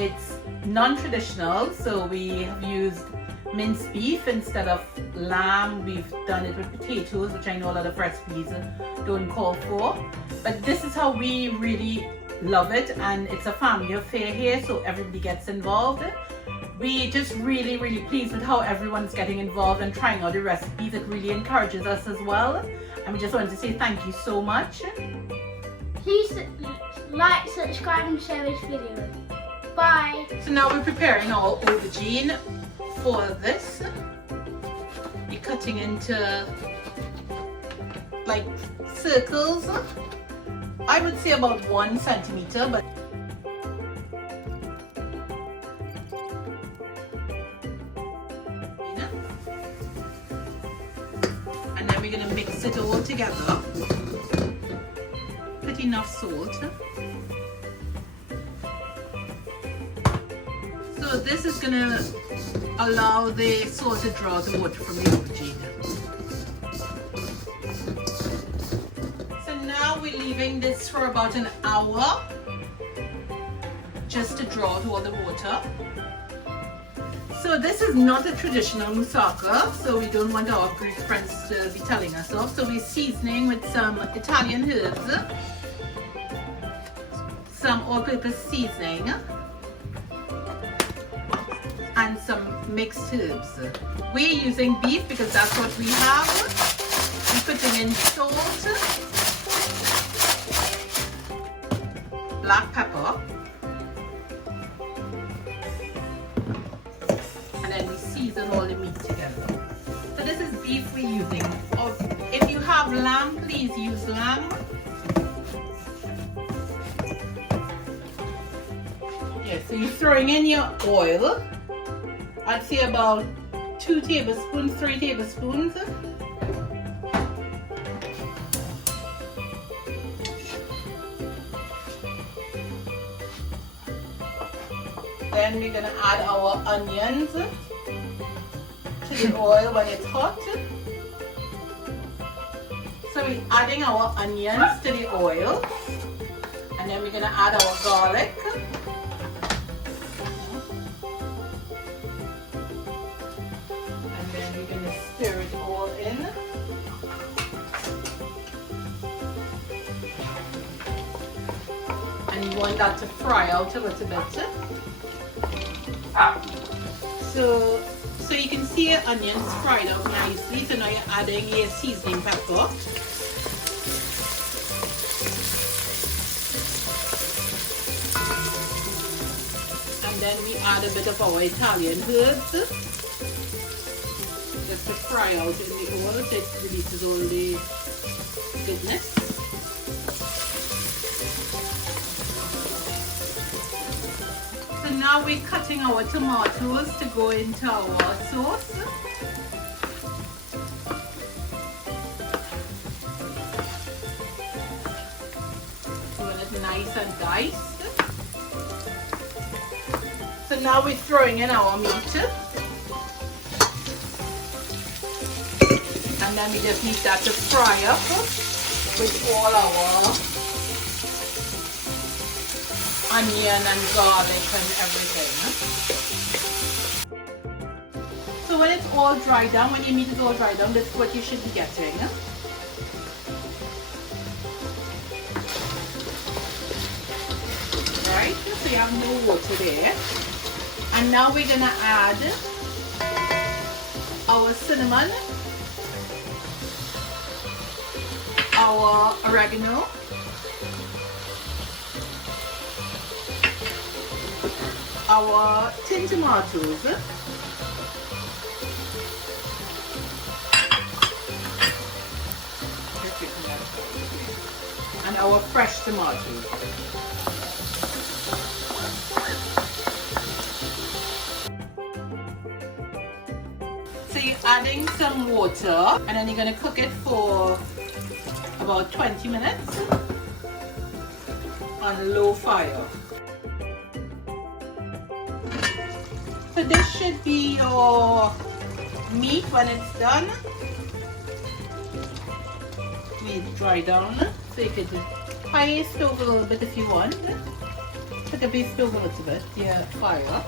it's non-traditional, so we have used minced beef instead of lamb. We've done it with potatoes, which I know a lot of recipes don't call for. But this is how we really love it, and it's a family affair here, so everybody gets involved. We just really pleased with how everyone's getting involved and trying out the recipes. It really encourages us as well. And we just wanted to say thank you so much. Please like, subscribe and share this video. Bye. So now we're preparing our aubergine for this. You're cutting into like circles. I would say about 1 centimeter, but and then we're gonna mix it all together. Put enough salt. So this is gonna allow the salt to draw the water from the aubergine. So now we're leaving this for about an hour just to draw out all the water. So this is not a traditional moussaka, so we don't want our Greek friends to be telling us off. So we're seasoning with some Italian herbs, some all-purpose seasoning, and some mixed herbs. We're using beef because that's what we have. We're putting in salt, black pepper, and then we season all the meat together. So this is beef we're using. Or if you have lamb, please use lamb. Yeah, so you're throwing in your oil. I'd say about 2 tablespoons, 3 tablespoons. Then we're gonna add our onions to the oil when it's hot. So we're adding our onions to the oil, and then we're gonna add our garlic. Stir it all in. And you want that to fry out a little bit. So you can see your onions fried out nicely. So now you're adding your seasoning pepper. And then we add a bit of our Italian herbs. Just to fry out in the oil so it releases all the goodness. So now we're cutting our tomatoes to go into our sauce. So it's nice and diced. So now we're throwing in our meat. And then we just need that to fry up with all our onion and garlic and everything. So when it's all dried down, when your meat is all dried down, that's what you should be getting. Right, so you have no water there. And now we're gonna add our cinnamon, our oregano, our tin tomatoes, and our fresh tomatoes. So you're adding some water, and then you're going to cook it for about 20 minutes on low fire. So this should be your meat when it's done. Let it dry down. So you could high stove a little bit if you want. Put the base stove a little bit, yeah, fire.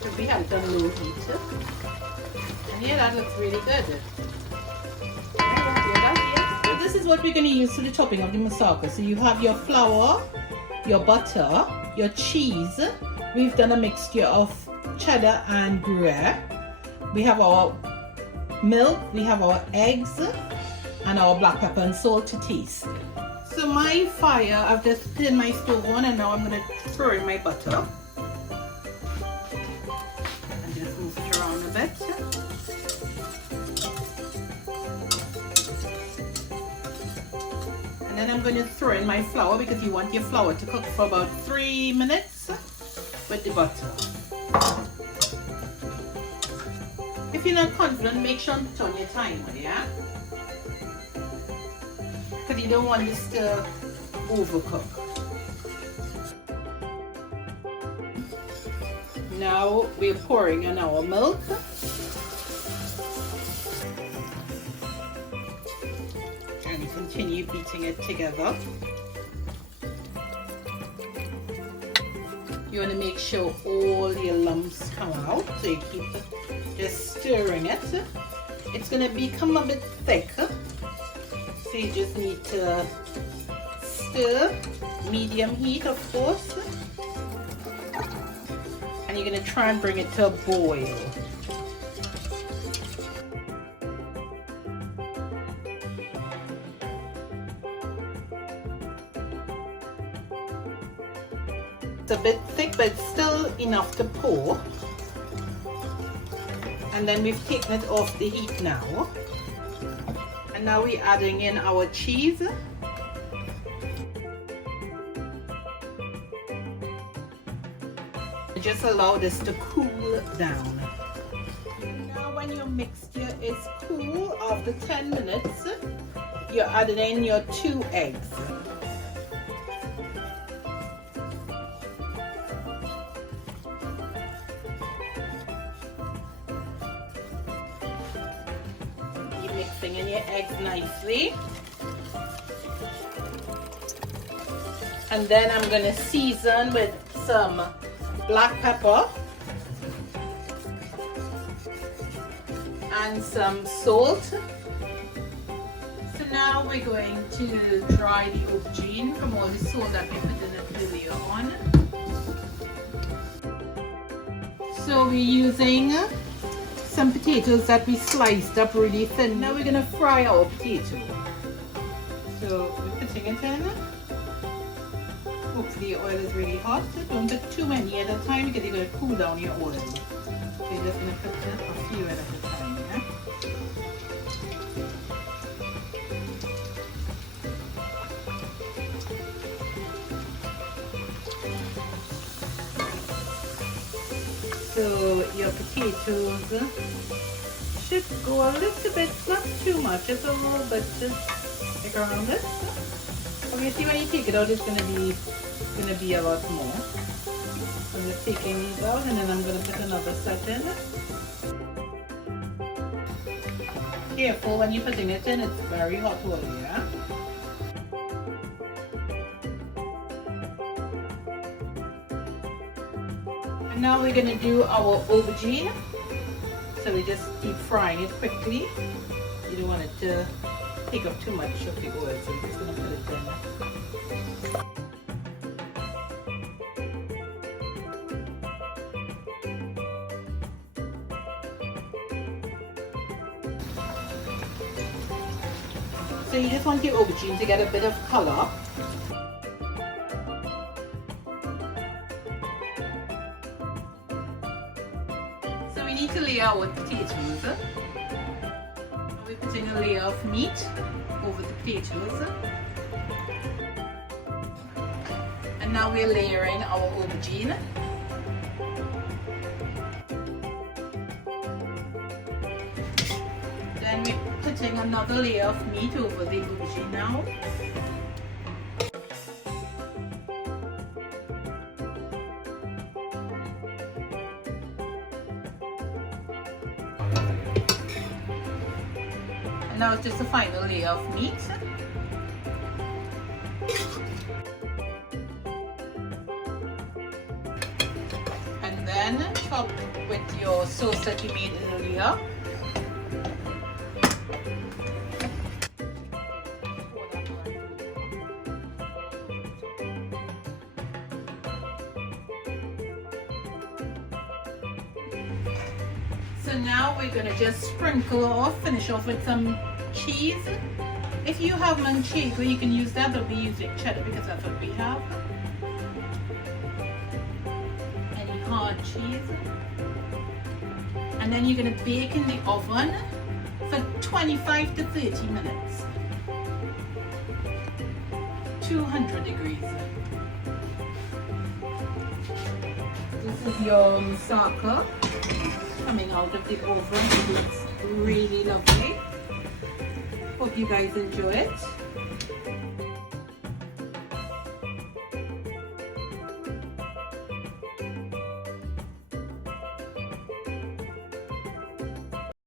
So we have it on low heat. And yeah, that looks really good. So this is what we're going to use for the topping of the moussaka. So you have your flour, your butter, your cheese. We've done a mixture of cheddar and gruyere. We have our milk, we have our eggs, and our black pepper and salt to taste. So my fire, I've just turned my stove on, and now I'm going to throw in my butter. And just move it around a bit. And then I'm going to throw in my flour, because you want your flour to cook for about 3 minutes with the butter. If you're not confident, make sure to turn your timer, yeah? Because you don't want this to overcook. Now we're pouring in our milk. And continue beating it together. You want to make sure all your lumps come out, so you keep just stirring it. It's going to become a bit thick, so you just need to stir, medium heat of course, and you're going to try and bring it to a boil. It's a bit thick, but it's still enough to pour. And then we've taken it off the heat now. And now we're adding in our cheese. Just allow this to cool down. Now when your mixture is cool, after 10 minutes, you're adding in your 2 eggs. Mixing in your eggs nicely, and then I'm going to season with some black pepper and some salt. So now we're going to dry the aubergine from all the salt that we put in it earlier on. So we're using some potatoes that we sliced up really thin. Now we're going to fry our potato. So we're putting it in. Hopefully your oil is really hot. Don't put too many at a time, because you're going to cool down your oil. So you're just going to put a few at a time. Yeah? So your potatoes should go a little bit, not too much, just a little bit, like around this. Obviously when you take it out, it's going to be a lot more. I'm just taking these out, and then I'm going to put another set in. Careful when you're putting it in, it's very hot oil, yeah? Now we're going to do our aubergine. So we just keep frying it quickly. You don't want it to take up too much of the oil, so we're just going to put it in. So you just want your aubergine to get a bit of color. We need to layer our potatoes. We're putting a layer of meat over the potatoes. And now we're layering our aubergine. Then we're putting another layer of meat over the aubergine now. Now it's just a final layer of meat. your sauce that you made earlier. So now we're gonna just sprinkle or finish off with some cheese. If you have manchego, you can use that, but we use it cheddar because that's what we have. Any hard cheese. And then you're gonna bake in the oven for 25 to 30 minutes. 200 degrees. This is your moussaka coming out of the oven. It looks really lovely. Hope you guys enjoy it.